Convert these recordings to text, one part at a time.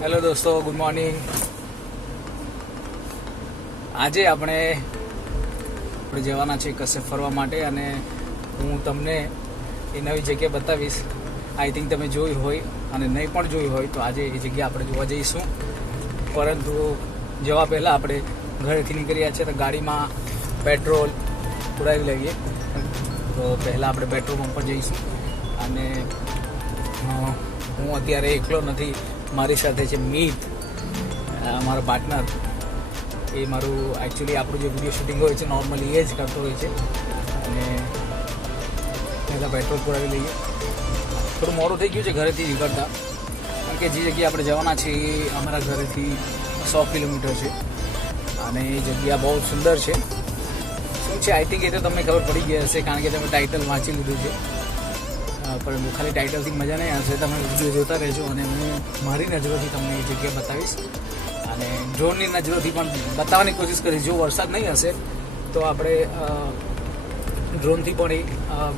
Hello દોસ્તો, good morning. આજે આપણે જવાના છે કશે ફરવા માટે અને હું તમને એ નવી જગ્યા બતાવીશ. આઈ થિંક તમે જોઈ હોય અને નહીં પણ જોઈ હોય તો આજે એ જગ્યા આપણે જોવા જઈશું. પરંતુ જવા પહેલાં આપણે ઘરેથી નીકળ્યા છીએ તો ગાડીમાં પેટ્રોલ પુરાવી લઈએ. તો પહેલાં આપણે પેટ્રોલ પંપ પર જઈશું. અને હું અત્યારે એકલો નથી, મારી સાથે છે મીત, મારો પાર્ટનર. એ મારું એકચ્યુઅલી આપણું જે વિડીયો શૂટિંગ હોય છે નોર્મલી એ જ કરતો હોય છે. અને પહેલાં પેટ્રોલ પુરાવી લઈએ. થોડું મોડું થઈ ગયું છે ઘરેથી નીકળતા, કારણ કે જે જગ્યા આપણે જવાના છે એ અમારા ઘરેથી 100 કિલોમીટર છે અને એ જગ્યા બહુ સુંદર છે. શું છે આઈ થિંક એ તો તમને ખબર પડી ગઈ હશે, કારણ કે તમે ટાઇટલ વાંચી લીધું છે. પરંતુ ખાલી ટાઇટલથી મજા નહીં આવશે, તમે વિડીયો જોતા રહેજો અને હું મારી નજરોથી તમને એ જગ્યા બતાવીશ અને ડ્રોનની નજરોથી પણ બતાવવાની કોશિશ કરીશ. જો વરસાદ નહીં હશે તો આપણે ડ્રોનથી પણ એ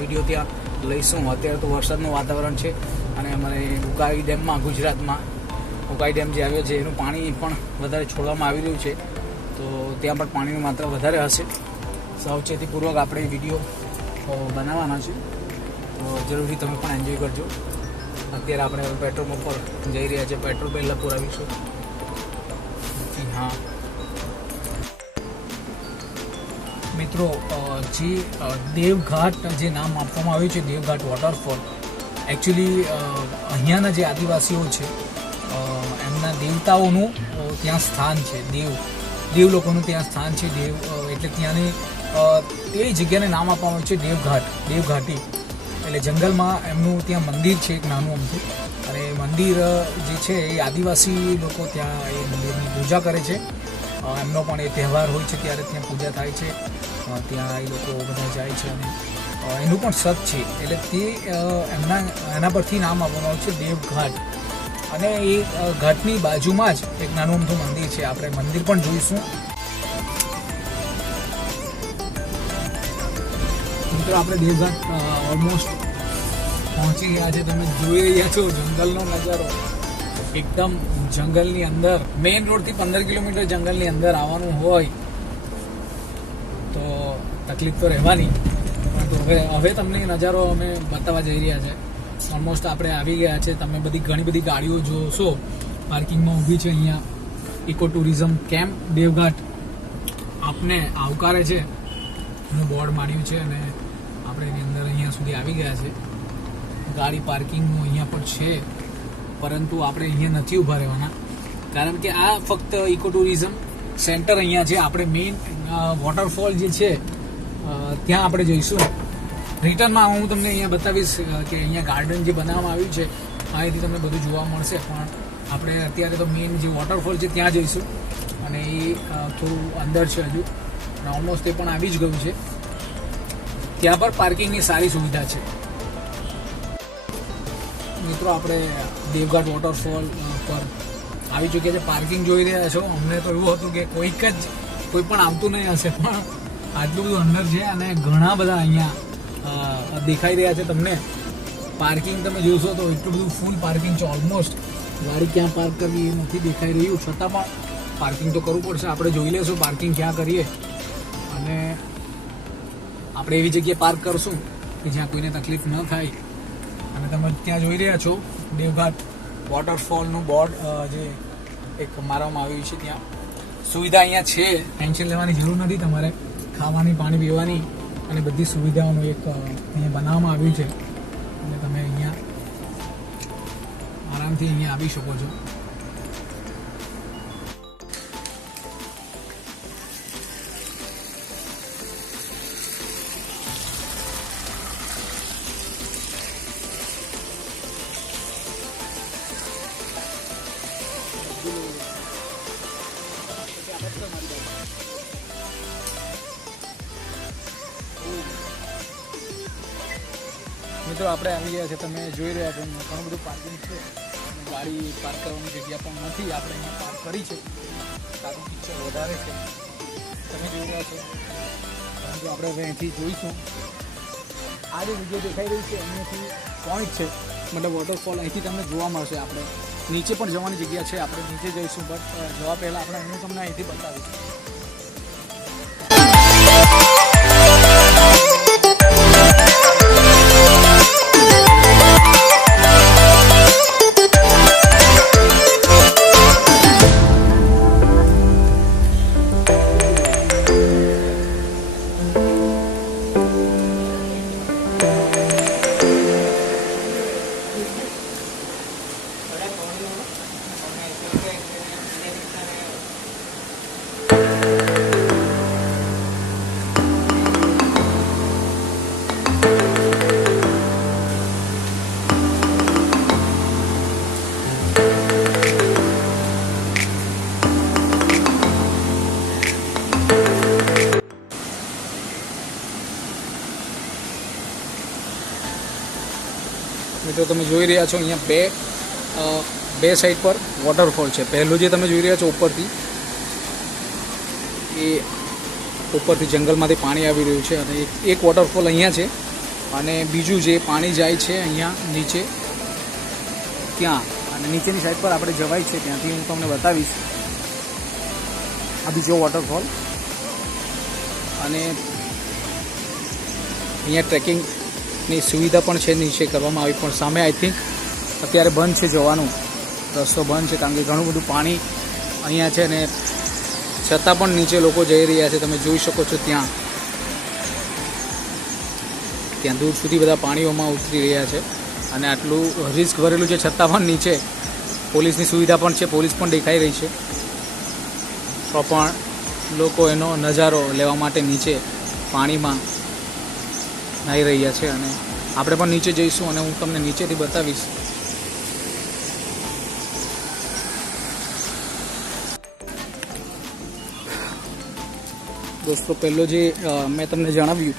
વિડીયો ત્યાં લઈશું. અત્યારે તો વરસાદનું વાતાવરણ છે અને અમારે ઉકાઈ ડેમમાં, ગુજરાતમાં ઉકાઈ ડેમ જે આવ્યો છે એનું પાણી પણ વધારે છોડવામાં આવી રહ્યું છે, તો ત્યાં પણ પાણીની માત્રા વધારે હશે. સાવચેતીપૂર્વક આપણે વિડીયો બનાવવાના છે, તો જરૂરથી તમે પણ એન્જોય કરજો. અત્યારે આપણે પેટ્રોલ પંપ પર જઈ રહ્યા છીએ, પેટ્રોલ પહેલાં પુરાવીશું. હા મિત્રો, જે દેવઘાટ જે નામ આપવામાં આવ્યું છે, દેવઘાટ વોટરફોલ, એકચ્યુઅલી અહીંયાના જે આદિવાસીઓ છે એમના દેવતાઓનું ત્યાં સ્થાન છે. દેવ લોકોનું ત્યાં સ્થાન છે. દેવ એટલે ત્યાંની એ જગ્યાને નામ આપવામાં આવ્યું છે દેવઘાટી. એટલે જંગલમાં એમનું ત્યાં મંદિર છે એક નાનું અમથું, અને મંદિર જે છે એ આદિવાસી લોકો ત્યાં એ મંદિરની પૂજા કરે છે. એમનો પણ એ તહેવાર હોય છે ત્યારે ત્યાં પૂજા થાય છે, ત્યાં એ લોકો બધા જાય છે અને એનું પણ સત છે. એટલે તે એના પરથી નામ આપવામાં આવ્યું છે દેવઘાટ. અને એ ઘાટની બાજુમાં જ એક નાનું અમથું મંદિર છે. આપણે મંદિર પણ જોઈશું. મિત્રો, આપણે દેવઘાટ ઓલમોસ્ટ પહોંચી ગયા છે. તમે જોઈ રહ્યા છો જંગલનો નજારો, એકદમ જંગલની અંદર. મેઇન રોડથી 15 કિલોમીટર જંગલની અંદર આવવાનું હોય તો તકલીફ તો રહેવાની, પરંતુ હવે તમને નજારો અમે બતાવવા જઈ રહ્યા છે. ઓલમોસ્ટ આપણે આવી ગયા છે. તમે ઘણી બધી ગાડીઓ જોશો પાર્કિંગમાં ઊભી છે. અહીંયા ઇકોટુરિઝમ કેમ્પ દેવઘાટ આપને આવકારે છે એનું બોર્ડ માર્યું છે અને આપણે એની અંદર અહીંયા સુધી આવી ગયા છે. ગાડી પાર્કિંગનું અહીંયા પણ છે, પરંતુ આપણે અહીંયા નથી ઊભા રહેવાના, કારણ કે આ ફક્ત ઇકોટુરિઝમ સેન્ટર અહીંયા છે. આપણે મેઇન વોટરફોલ જે છે ત્યાં આપણે જઈશું. રિટર્નમાં હું તમને અહીંયા બતાવીશ કે અહીંયા ગાર્ડન જે બનાવવામાં આવ્યું છે અહીંથી તમને બધું જોવા મળશે. પણ આપણે અત્યારે તો મેઇન જે વોટરફોલ છે ત્યાં જઈશું અને એ થોડું અંદર છે હજુ, અને ઓલમોસ્ટ એ પણ આવી જ ગયું છે. ત્યાં પર પાર્કિંગની સારી સુવિધા છે. મિત્રો, આપણે દેવઘાટ વોટરફોલ પર આવી ચૂક્યા છે. પાર્કિંગ જોઈ રહ્યા છો. અમને તો એવું હતું કે કોઈ પણ આવતું નહીં હશે, પણ આટલું બધું અંદર છે અને ઘણા બધા અહીંયા દેખાઈ રહ્યા છે તમને. પાર્કિંગ તમે જોશો તો એટલું બધું ફૂલ પાર્કિંગ છે. ઓલમોસ્ટ ગાડી ક્યાં પાર્ક કરવી એ નથી દેખાઈ રહ્યું, છતાં પણ પાર્કિંગ તો કરવું પડશે. આપણે જોઈ લઈશું પાર્કિંગ ક્યાં કરીએ અને આપણે એવી જગ્યાએ પાર્ક કરશું કે જ્યાં કોઈને તકલીફ ન થાય. અને તમે ત્યાં જોઈ રહ્યા છો દેવઘાટ વોટરફોલનું બોર્ડ જે એક મારવામાં આવ્યું છે. ત્યાં સુવિધા અહીંયા છે, ટેન્શન લેવાની જરૂર નથી તમારે. ખાવાની, પાણી પીવાની અને બધી સુવિધાઓનું એક અહીંયા બનાવવામાં આવ્યું છે અને તમે અહીંયા આરામથી અહીંયા આવી શકો છો. મિત્રો, આપણે આવી ગયા છે. તમે જોઈ રહ્યા છો ઘણું બધું પાર્કિંગ છે. ગાડી પાર્ક કરવાની જગ્યા પણ નથી. આપણે અહીંયા પાર્ક કરી છે, સારું પિક્ચર વધારે છે તમે જોઈ રહ્યા છો. પરંતુ આપણે હવે અહીંથી જોઈશું. આ જે વિડીયો દેખાઈ રહી છે અહીંયાથી પોઈન્ટ છે, મતલબ વોટરફોલ અહીંથી તમને જોવા મળશે. આપણે નીચે પણ જવાની જગ્યા છે, આપણે નીચે જઈશું, બટ જવા પહેલાં આપણે હું તમને અહીંથી બતાવીશ. મિત્રો તમે જોઈ રહ્યા છો અહીંયા બે સાઈડ પર વોટરફોલ છે. પહેલું જે તમે જોઈ રહ્યા છો ઉપરથી, એ ઉપરથી જંગલમાંથી પાણી આવી રહ્યું છે, અને એક વોટરફોલ અહીંયા છે, અને બીજું જે પાણી જાય છે અહીંયા નીચે ત્યાં, અને નીચેની સાઈડ પર આપણે જવાય છે, ત્યાંથી હું તમને બતાવીશ. આ બીજો વોટરફોલ, અને અહીંયા ટ્રેકિંગની સુવિધા પણ છે, નીચે કરવામાં આવી, પણ સામે આઈ થિંક અત્યારે બંધ છે જવાનું, રસ્તો બંધ છે, કારણ કે ઘણું બધું પાણી અહીંયા છે, ને છતાં પણ નીચે લોકો જઈ રહ્યા છે. તમે જોઈ શકો છો ત્યાં દૂર સુધી બધા પાણીઓમાં ઉતરી રહ્યા છે, અને આટલું રિસ્ક ભરેલું છે, છતાં પણ નીચે પોલીસની સુવિધા પણ છે, પોલીસ પણ દેખાઈ રહી છે, તો પણ લોકો એનો નજારો લેવા માટે નીચે પાણીમાં નાહી રહ્યા છે. અને આપણે પણ નીચે જઈશું, અને હું તમને નીચેથી બતાવીશ. દોસ્તો, પહેલો જે મેં તમને જણાવ્યું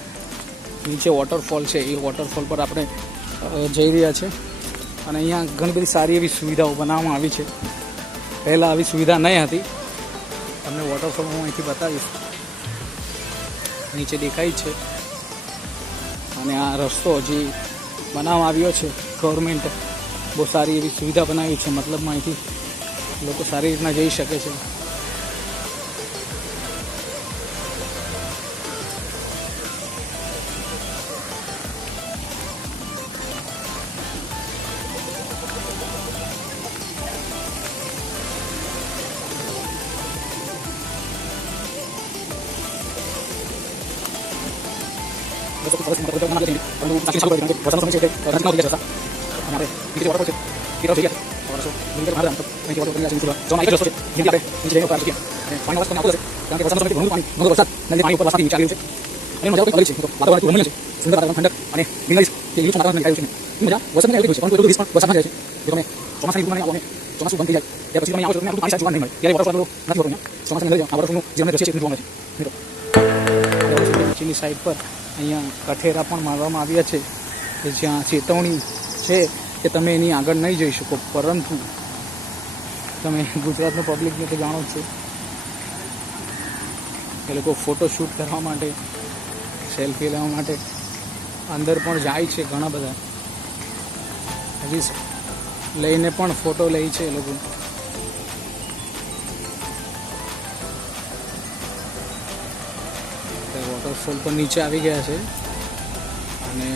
નીચે વોટરફોલ છે, એ વોટરફોલ પર આપણે જઈ રહ્યા છે, અને અહીંયા ઘણી બધી સારી એવી સુવિધાઓ બનાવવામાં આવી છે. પહેલાં આવી સુવિધા નહીં હતી. તમને વોટરફોલ હું અહીંથી બતાવીશ. નીચે દેખાય છે, અને આ રસ્તો જે બનાવવામાં આવ્યો છે, ગવર્મેન્ટે બહુ સારી એવી સુવિધા બનાવી છે, મતલબમાં અહીંથી લોકો સારી રીતના જઈ શકે છે. નીચેની સાઈડ પર અહીંયા કઠેરા પણ મારવામાં આવ્યા છે, કે જ્યાં ચેતવણી છે કે તમે એની આગળ નહીં જઈ શકો, પરંતુ તમે ગુજરાતનું પબ્લિકને તો જાણો જ છો, એ લોકો ફોટો શૂટ કરવા માટે, સેલ્ફી લેવા માટે અંદર પણ જાય છે. ઘણા બધા રિસ્ક લઈને પણ ફોટો લે છે એ લોકો. વોટરફોલ પર નીચે આવી ગયા છે, અને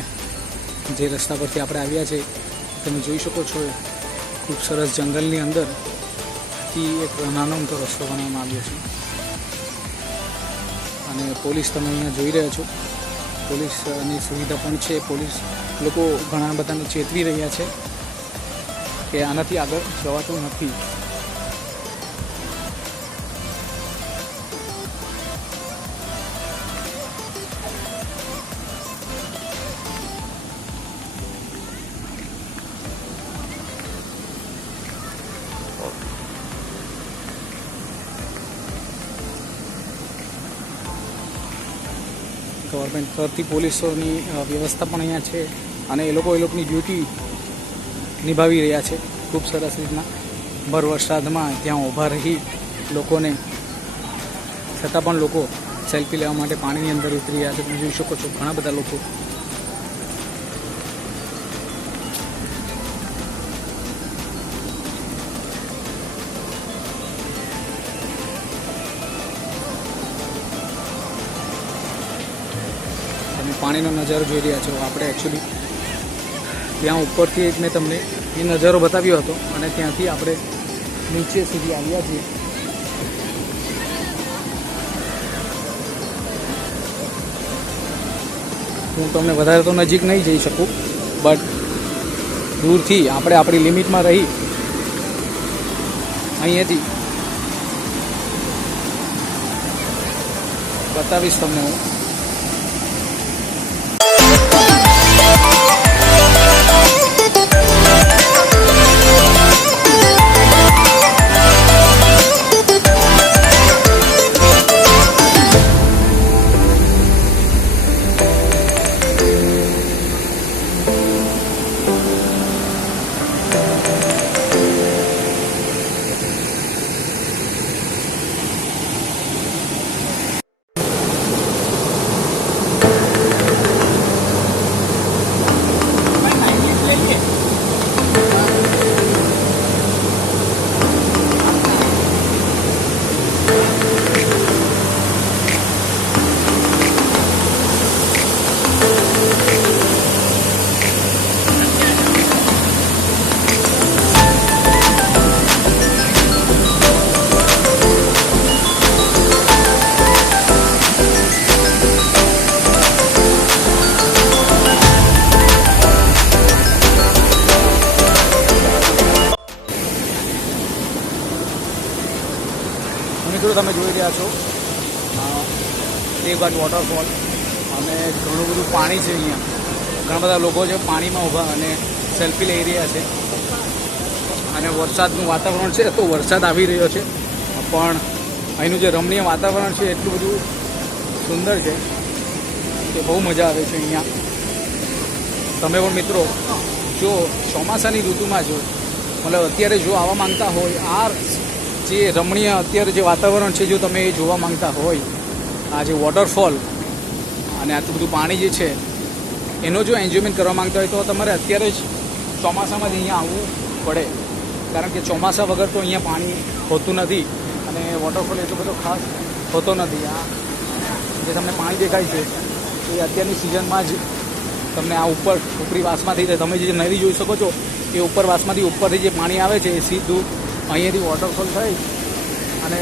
જે રસ્તા પરથી આપણે આવ્યા છે તમે જોઈ શકો છો, ખૂબ સરસ જંગલની અંદરથી એક નાનો અમથો રસ્તો બનાવવામાં આવ્યો છે. અને પોલીસ તમે અહીંયા જોઈ રહ્યા છો, પોલીસની સુવિધા પણ છે. પોલીસ લોકો ઘણા બધાને ચેતવી રહ્યા છે કે આનાથી આગળ જવાતું નથી. ગવર્મેન્ટ તરફથી પોલીસોની વ્યવસ્થા પણ અહીંયા છે, અને એ લોકોની ડ્યુટી નિભાવી રહ્યા છે ખૂબ સરસ રીતના. ભર વરસાદમાં ત્યાં ઊભા રહી લોકોને, છતાં પણ લોકો સેલ્ફી લેવા માટે પાણીની અંદર ઉતરી રહ્યા છે. તમે જોઈ શકો છો ઘણા બધા લોકો. પાણીનો નજારો જોઈ રહ્યા છો. આપણે એકચ્યુઅલી ત્યાં ઉપરથી એક મેં તમને એ નજારો બતાવ્યો હતો અને ત્યાંથી આપણે નીચે સુધી આવ્યા છીએ. હું તમને વધારે તો નજીક નહીં જઈ શકું, બટ દૂરથી આપણે આપણી લિમિટમાં રહી અહીંયાથી બતાવીશ તમને હું. મિત્રો તમે જોઈ રહ્યા છો દેવઘાટ વોટરફોલ અને ઘણું બધું પાણી છે. અહીંયા ઘણા બધા લોકો છે પાણીમાં ઊભા અને સેલ્ફી લઈ રહ્યા છે. અને વરસાદનું વાતાવરણ છે, તો વરસાદ આવી રહ્યો છે, પણ અહીંનું જે રમણીય વાતાવરણ છે એટલું બધું સુંદર છે કે બહુ મજા આવે છે અહીંયા. તમે પણ મિત્રો જો ચોમાસાની ઋતુમાં જો મતલબ અત્યારે જો આવવા માંગતા હોય, આ જે રમણીય અત્યારે જે વાતાવરણ છે જો તમે એ જોવા માંગતા હોય, આ જે વોટરફોલ અને આટલું બધું પાણી જે છે એનો જો એન્જોયમેન્ટ કરવા માંગતા હોય તો તમારે અત્યારે જ ચોમાસામાં જ અહીંયા આવવું પડે, કારણ કે ચોમાસા વગર તો અહીંયા પાણી હોતું નથી અને વોટરફોલ એટલો બધો ખાસ હોતો નથી. આ જે તમને પાણી દેખાય છે એ અત્યારની સિઝનમાં જ તમને આ ઉપરી વાસમાંથી તમે જે નદી જોઈ શકો છો એ ઉપરવાસમાંથી ઉપરથી જે પાણી આવે છે એ સીધું અહીંયાથી વોટરફોલ થઈ અને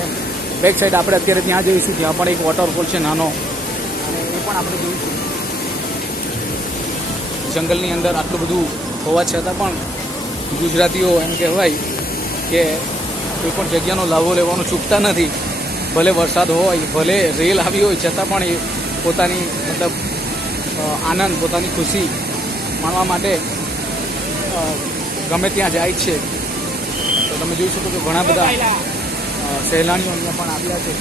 બેક સાઈડ આપણે અત્યારે ત્યાં જઈશું, ત્યાં પણ એક વોટરફોલ છે નાનો, અને એ પણ આપણે જોઈશું. જંગલની અંદર આટલું બધું હોવા છતાં પણ ગુજરાતીઓ એમ કહેવાય કે કોઈ પણ જગ્યાનો લાભો લેવાનું ચૂકતા નથી. ભલે વરસાદ હોય, ભલે રેલ આવી હોય, છતાં પણ એ પોતાની મતલબ આનંદ, પોતાની ખુશી માણવા માટે ગમે ત્યાં જાય છે. તો તમે જોઈ શકો છો ઘણા બધા સહેલાણીઓ અહીંયા પણ આવ્યા છે.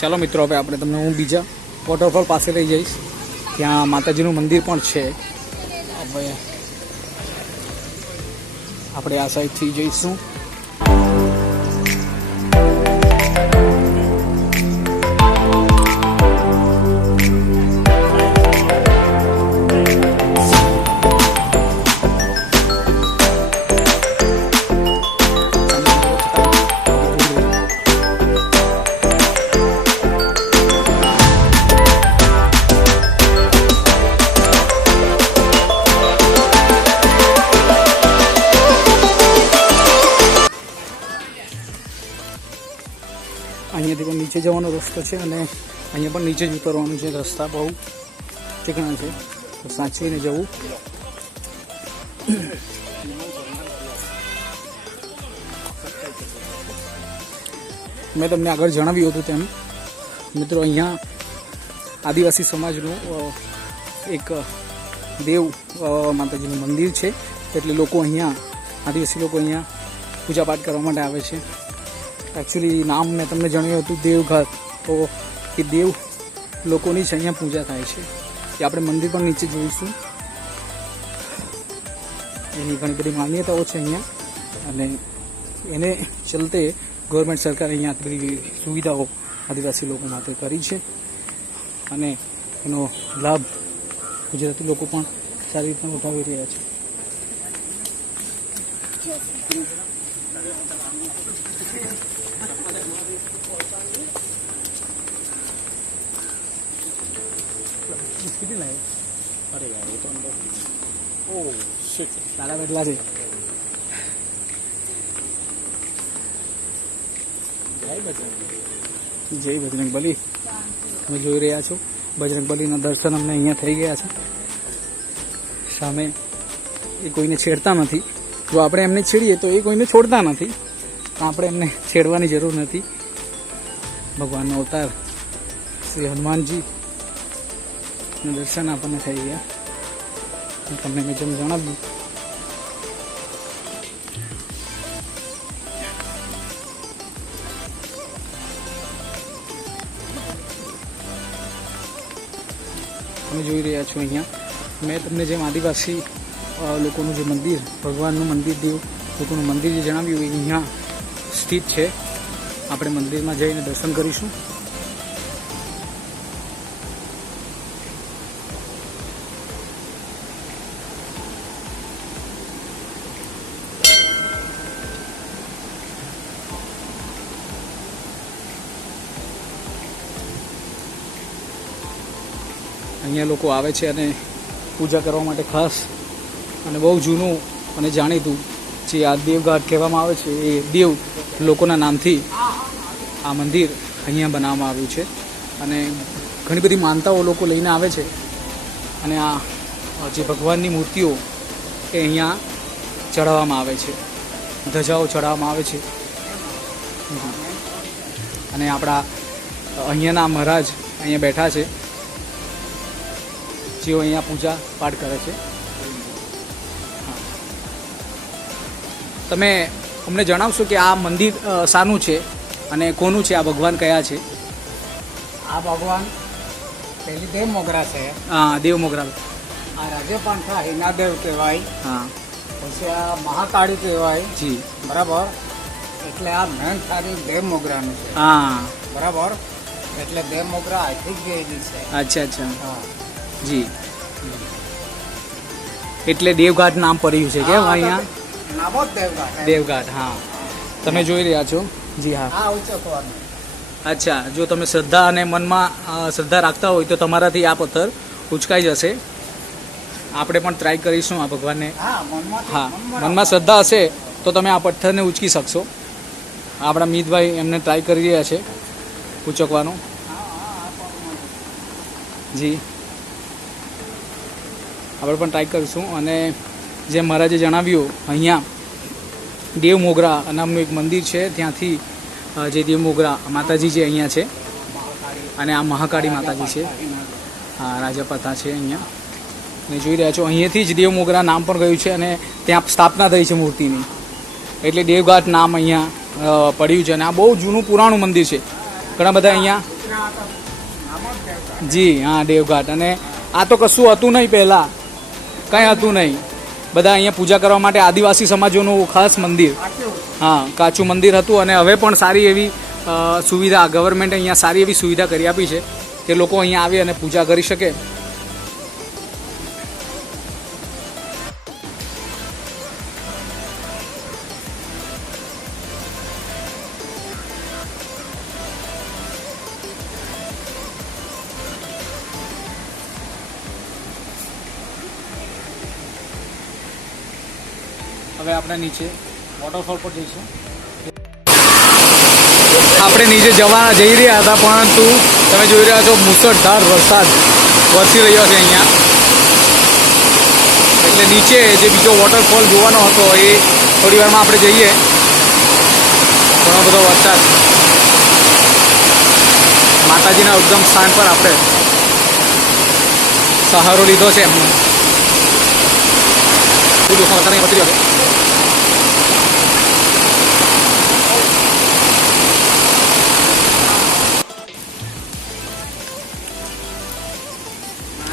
ચાલો મિત્રો, હવે આપણે તમને હું બીજા વોટરફોલ પાસે લઈ જઈશ. ત્યાં માતાજીનું મંદિર પણ છે. હવે આપણે આ સાઈડથી જઈશું. અહીંયાથી પણ નીચે જવાનો રસ્તો છે અને અહીંયા પણ નીચે જ ઉતરવાનું છે. રસ્તા બહુ ચીકણા છે, તો સાચવીને જવું. મેં તમને આગળ જણાવ્યું હતું તેમ મિત્રો, અહીંયા આદિવાસી સમાજનું એક દેવ માતાજીનું મંદિર છે. એટલે લોકો અહીંયા, આદિવાસી લોકો અહીંયા પૂજાપાઠ કરવા માટે આવે છે. એકચ્યુઅલી નામ મેં તમને જણાવ્યું હતું દેવઘાટ, તો એ દેવ લોકોની જ અહીંયા પૂજા થાય છે. એ આપણે મંદિર પણ નીચે જોઈશું. એની ઘણી બધી માન્યતાઓ છે અહીંયા, અને એને ચલતે ગવર્મેન્ટ સરકારે અહીંયા આટલી બધી સુવિધાઓ આદિવાસી લોકો માટે કરી છે, અને એનો લાભ ગુજરાતી લોકો પણ સારી રીતના ઉઠાવી રહ્યા છે. किती नाही. अरे यार, ये तो अंदर. ओ शिट, सारा बैठला છે. જય બજરંગબલી. તમે જોઈ રહ્યા છો બજરંગબલીના દર્શન અમને અહીંયા થઈ ગયા છે. સામે એ કોઈને છેડતા નથી. જો આપણે એમને છેડીએ તો એ કોઈને છોડતા નથી. આપણે એમને છેડવાની જરૂર નથી. ભગવાનનો અવતાર શ્રી હનુમાનજી દર્શન આપણને થઈ ગયા. તમને મેં જેમ જણાવ્યું, તમે જોઈ રહ્યા છો અહીંયા મેં તમને જેમ આદિવાસી લોકોનું જે મંદિર, ભગવાનનું મંદિર, દેવ લોકોનું મંદિર જે જણાવ્યું એ અહીંયા સ્થિત છે. આપણે મંદિરમાં જઈને દર્શન કરીશું. અહીંયા લોકો આવે છે અને પૂજા કરવા માટે ખાસ, અને બહુ જૂનું અને જાણીતું જે આ દેવઘાટ કહેવામાં આવે છે, એ દેવ લોકોના નામથી આ મંદિર અહીંયા બનાવવામાં આવ્યું છે. અને ઘણી બધી માનતાઓ લોકો લઈને આવે છે, અને આ જે ભગવાનની મૂર્તિઓ એ અહીંયા ચડાવવામાં આવે છે, ધજાઓ ચડાવવામાં આવે છે. અને આપણા અહીંયાના મહારાજ અહીંયા બેઠા છે, જેઓ અહીંયા પૂજા પાઠ કરે છે. તમે અમને જણાવશો કે આ મંદિર શાનું છે અને કોનું છે? આ ભગવાન કયા છે? આ ભગવાન પેલી દેવ મોગરા છે. હા, દેવ મોગરા. આ રાજ્યપાંઠા હિનાદેવ કહેવાય. હા. પછી આ મહાકાળી કહેવાય. જી. બરાબર. એટલે આ મેન સારી દેવ મોગરાનું છે. હા, બરાબર. એટલે દેવ મોગરા અહીંથી જ ગયેલી છે. અચ્છા અચ્છા. હા જી. એટલે દેવઘાટ નામ પડ્યું છે કેમ અહીંયા? નામો જ દેવઘાટ. દેવઘાટ. હા, તમે જોઈ રહ્યા છો. જી હા. આ ઉંચકવાનું. અચ્છા, જો તમે શ્રદ્ધા અને મનમાં શ્રદ્ધા રાખતા હોય તો તમારાથી આ પથ્થર ઉચકાઈ જશે. આપણે પણ ટ્રાય કરીશું આ ભગવાનને. હા, મનમાં શ્રદ્ધા હશે તો તમે આ પથ્થરને ઉચકી શકશો. આપણા મિતભાઈ એમને ટ્રાય કરી રહ્યા છે ઉચકવાનો. જી, આપણે પણ ટ્રાય કરીશું. અને જેમ મહારાજે જણાવ્યું, અહીંયા દેવ મોગરા નામનું એક મંદિર છે. ત્યાંથી જે દેવ મોગરા માતાજી જે અહીંયા છે, અને આ મહાકાળી માતાજી છે. હા, રાજાપથા છે અહીંયા. અને જોઈ રહ્યા છો અહીંયાથી જ દેવ મોગરા નામ પણ ગયું છે, અને ત્યાં સ્થાપના થઈ છે મૂર્તિની. એટલે દેવઘાટ નામ અહીંયા પડ્યું છે. અને આ બહુ જૂનું પુરાણું મંદિર છે. ઘણા બધા અહીંયા જી હા, દેવઘાટ. અને આ તો કશું હતું નહીં પહેલાં, કંઈ હતું નહીં. બધા અહીંયા પૂજા કરવા માટે આદિવાસી સમાજોનું ખાસ મંદિર, હા, કાચું મંદિર હતું. અને હવે પણ સારી એવી સુવિધા ગવર્મેન્ટે અહીંયા સારી એવી સુવિધા કરી આપી છે કે લોકો અહીંયા આવે અને પૂજા કરી શકે. હવે આપણે નીચે વોટરફોલ પર જઈશું. આપણે નીચે જઈ રહ્યા હતા, પરંતુ તમે જોઈ રહ્યા છો મુસળધાર વરસાદ વરસી રહ્યો છે અહીંયા. એટલે નીચે જે બીજો વોટરફોલ જોવાનો હતો એ થોડી વારમાં આપણે જઈએ. ઘણો બધો વરસાદ, માતાજીના ઉદ્ગમ સ્થાન પર આપણે સહારો લીધો છે એમનો.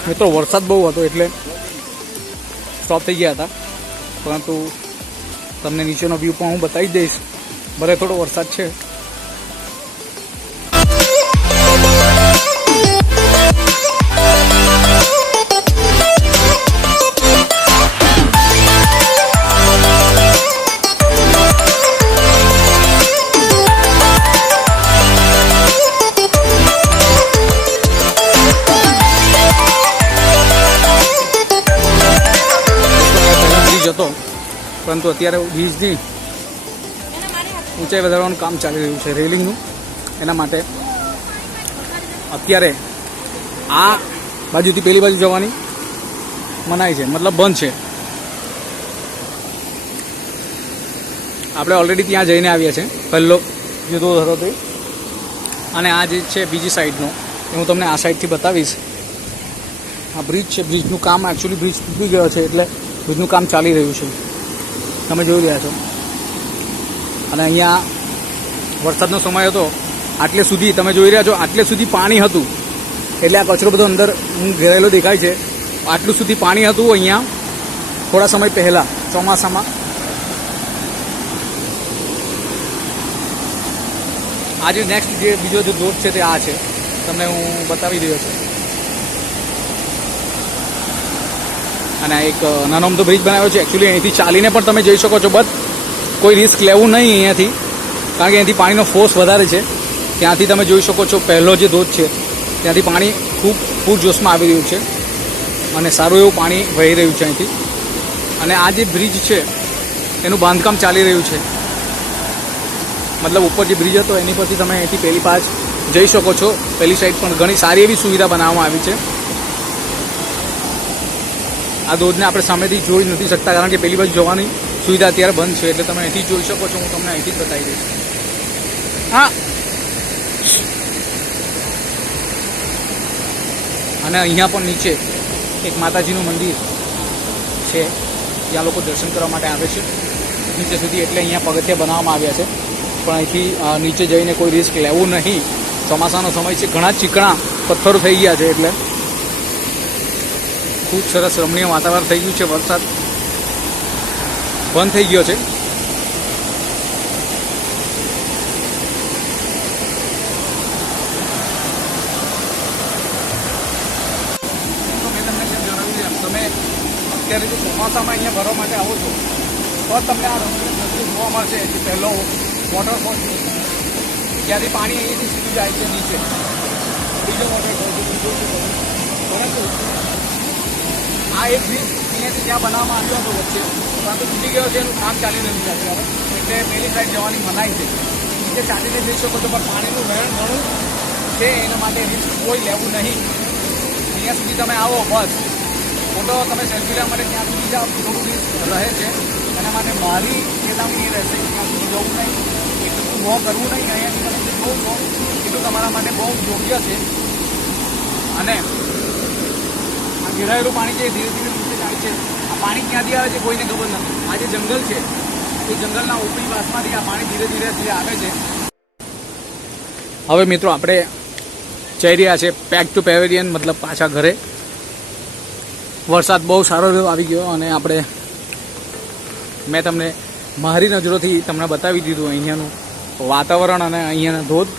મિત્રો વરસાદ બહુ હતો એટલે સ્ટોપ થઈ ગયા હતા, પરંતુ તમને નીચેનો વ્યૂ પણ હું બતાવી દઈશ. ભલે થોડો વરસાદ છે. હતો, પરંતુ અત્યારે બ્રિજની ઊંચાઈ વધારવાનું કામ ચાલી રહ્યું છે, રેલિંગનું. એના માટે અત્યારે આ બાજુથી પેલી બાજુ જવાની મનાઈ છે, મતલબ બંધ છે. આપણે ઓલરેડી ત્યાં જઈને આવ્યા છે, પહેલો જે ધોધ હતો તે. અને આ જે છે બીજી સાઈડનો એ હું તમને આ સાઈડથી બતાવીશ. આ બ્રિજ છે, બ્રિજનું કામ એકચ્યુઅલી બ્રિજ તૂટી ગયો છે એટલે બ્રિજનું કામ ચાલી રહ્યું છે, તમે જોઈ રહ્યા છો. અને અહીંયા વરસાદનો સમય હતો, આટલે સુધી તમે જોઈ રહ્યા છો, આટલે સુધી પાણી હતું. એટલે આ કચરો બધો અંદર ઘેરાયેલો દેખાય છે. આટલું સુધી પાણી હતું અહીંયા થોડા સમય પહેલાં ચોમાસામાં. આજે નેક્સ્ટ જે બીજો જે ધોધ છે તે આ છે, તમને હું બતાવી રહ્યો છું. અને એક નાનો અમથો બ્રિજ બનાવ્યો છે. એકચ્યુઅલી અહીંથી ચાલીને પણ તમે જઈ શકો છો, બટ કોઈ રિસ્ક લેવું નહીં અહીંયાથી, કારણ કે અહીંથી પાણીનો ફોર્સ વધારે છે. ત્યાંથી તમે જોઈ શકો છો પહેલો જે ધોધ છે ત્યાંથી પાણી ખૂબ પૂરજોશમાં આવી રહ્યું છે અને સારું એવું પાણી વહી રહ્યું છે અહીંથી. અને આ જે બ્રિજ છે એનું બાંધકામ ચાલી રહ્યું છે, મતલબ ઉપર જે બ્રિજ હતો એની પરથી તમે અહીંથી પેલી પાસ જઈ શકો છો. પેલી સાઈડ પણ ઘણી સારી એવી સુવિધા બનાવવામાં આવી છે. આ ધોધને આપણે સામેથી જોઈ નથી શકતા, કારણ કે પેલી બાજુ જવાની સુવિધા અત્યારે બંધ છે. એટલે તમે અહીંથી જોઈ શકો છો, હું તમને અહીંથી જ બતાવી દઈશ. હા, અને અહીંયા પણ નીચે એક માતાજીનું મંદિર છે, ત્યાં લોકો દર્શન કરવા માટે આવે છે નીચે સુધી. એટલે અહીંયા પગથિયા બનાવવામાં આવ્યા છે, પણ અહીંથી નીચે જઈને કોઈ રિસ્ક લેવું નહીં. ચોમાસાનો સમય છે, ઘણા ચીકણા પથ્થરો થઈ ગયા છે, એટલે ખૂબ સરસ રમણીય વાતાવરણ થઈ ગયું છે. વરસાદ બંધ થઈ ગયો છે. તમે અત્યારે જો ચોમાસામાં અહીંયા ભરવા માટે આવો છો તો તમને આ રમણીય દ્રશ્ય જોવા મળશે. જે પહેલો વોટરફોલ છે, જ્યાંથી પાણી અહીંથી સીધું જાય છે નીચે. બીજો વોટરફોલ છે, પરંતુ આ એક બ્રિજ અહીંયાથી ત્યાં બનાવવામાં આવ્યો હતો વચ્ચે, પરંતુ તૂટી ગયો છે. એનું કામ ચાલી રહ્યું છે અત્યારે, એટલે પેલી સાઈડ જવાની મનાઈ છે. નીચે ચાલીને જઈ શકો છો, પણ પાણીનું વહેણ ઘણું છે, એના માટે રિસ્ક કોઈ લેવું નહીં. અહીંયા સુધી તમે આવો બસ ફોટો તમે સેલ્ફી લેવા માટે ત્યાં સુધી જાઓ, થોડું રિસ્ક રહે છે. એના માટે મારી ચેતવણી રહેશે કે ત્યાં સુધી જવું નહીં, એટલું બહુ કરવું નહીં. અહીંયાથી તમે જે જોવો છો એટલું તમારા માટે બહુ યોગ્ય છે. અને આ ઘેરાયેલું પાણી છે ધીરે ધીરે નીચે જાય છે. આ પાણી ક્યાંથી આવે છે કોઈને ખબર નથી. આ જે જંગલ છે એ જંગલના ઉપરી ભાગમાંથી આ પાણી ધીરે ધીરે આવે છે. હવે મિત્રો આપણે જઈ રહ્યા છે બેક ટુ પેવેલિયન, મતલબ પાછા ઘરે. વરસાદ બહુ સારો આવી ગયો અને મેં તમને મારી નજરોથી તમને બતાવી દીધું અહીંયાનું વાતાવરણ અને અહીંયાના ધોધ,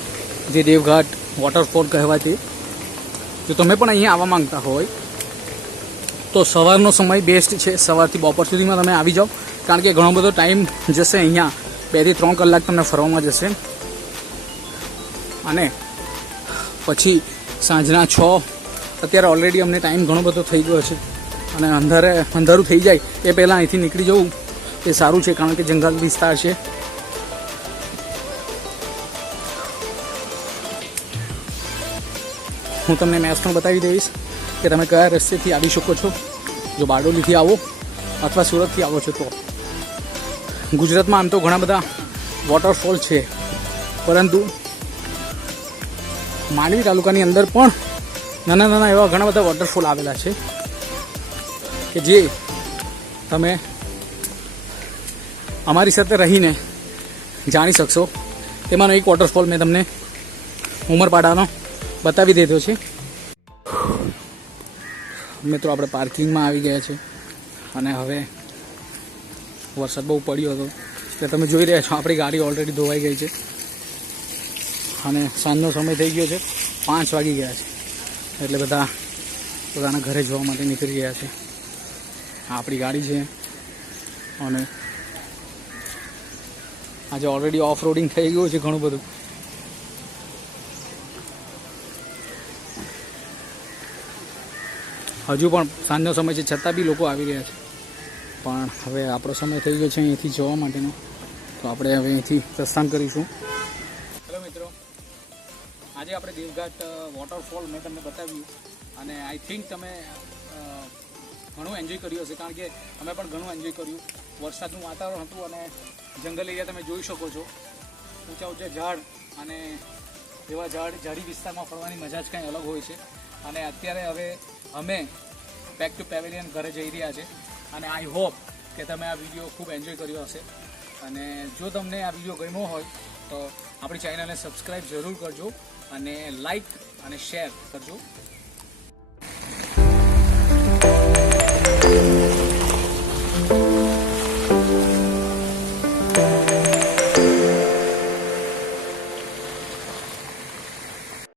જે દેવઘાટ વોટરફોલ કહેવાય. જો તમે પણ અહીંયા આવવા માંગતા હોય તો સવારનો સમય બેસ્ટ છે. સવારથી બપોર સુધીમાં તમે આવી જાઓ, કારણ કે ઘણો બધો ટાઈમ જશે અહીંયા. 2 થી 3 કલાક તમને ફરવામાં જશે અને પછી સાંજના 6, અત્યારે ઓલરેડી અમને ટાઈમ ઘણો બધો થઈ ગયો છે અને અંધારું થઈ જાય એ પહેલાં અહીંથી નીકળી જવું એ સારું છે, કારણ કે જંગલ વિસ્તાર છે. હું તમને મેપ પણ બતાવી દઈશ કે તમે કયા રસ્તેથી આવી શકો છો. જો બારડોલીથી આવો અથવા સુરતથી આવો છો તો. ગુજરાતમાં આમ તો ઘણા બધા વોટરફોલ છે, પરંતુ માંડવી તાલુકાની અંદર પણ નાના નાના એવા ઘણા બધા વોટરફોલ આવેલા છે કે જે તમે અમારી સાથે રહીને જાણી શકશો. તેમાંનો એક વોટરફોલ મેં તમને ઉમરપાડાનો બતાવી દીધો છે. મિત્રો, આપણે પાર્કિંગમાં આવી ગયા છે અને હવે વરસાદ બહુ પડ્યો હતો એટલે તમે જોઈ રહ્યા છો આપણી ગાડી ઓલરેડી ધોવાઈ ગઈ છે અને સાંજનો સમય થઈ ગયો છે, 5 વાગી ગયા છે, એટલે બધા પોતાના ઘરે જવા માટે નીકળી ગયા છે. આપણી ગાડી છે અને આજે ઓલરેડી ઓફ રોડિંગ થઈ ગયું છે ઘણું બધું. હજુ પણ સાંજનો સમય છે છતાં બી લોકો આવી રહ્યા છે, પણ હવે આપણો સમય થઈ ગયો છે અહીંથી જવા માટેનો, તો આપણે હવે અહીંથી પ્રસ્થાન કરીશું. હેલો મિત્રો, આજે આપણે દેવઘાટ વોટરફોલ મેં તમને બતાવ્યું અને આઈ થિંક તમે ઘણું એન્જોય કર્યું હશે, કારણ કે અમે પણ ઘણું એન્જોય કર્યું. વરસાદનું વાતાવરણ હતું અને જંગલ એરિયા તમે જોઈ શકો છો, ઊંચા ઊંચા ઝાડ અને એવા ઝાડી વિસ્તારમાં ફરવાની મજા જ કંઈ અલગ હોય છે. અને અત્યારે હવે અમે બેક ટુ પેવેલિયન ઘરે જઈ રહ્યા છે અને આઈ હોપ કે તમે આ વિડીયો ખૂબ એન્જોય કર્યો હશે. અને જો તમને આ વિડીયો ગમ્યો હોય તો આપણી ચેનલને સબસ્ક્રાઈબ જરૂર કરજો અને લાઈક અને શેર કરજો.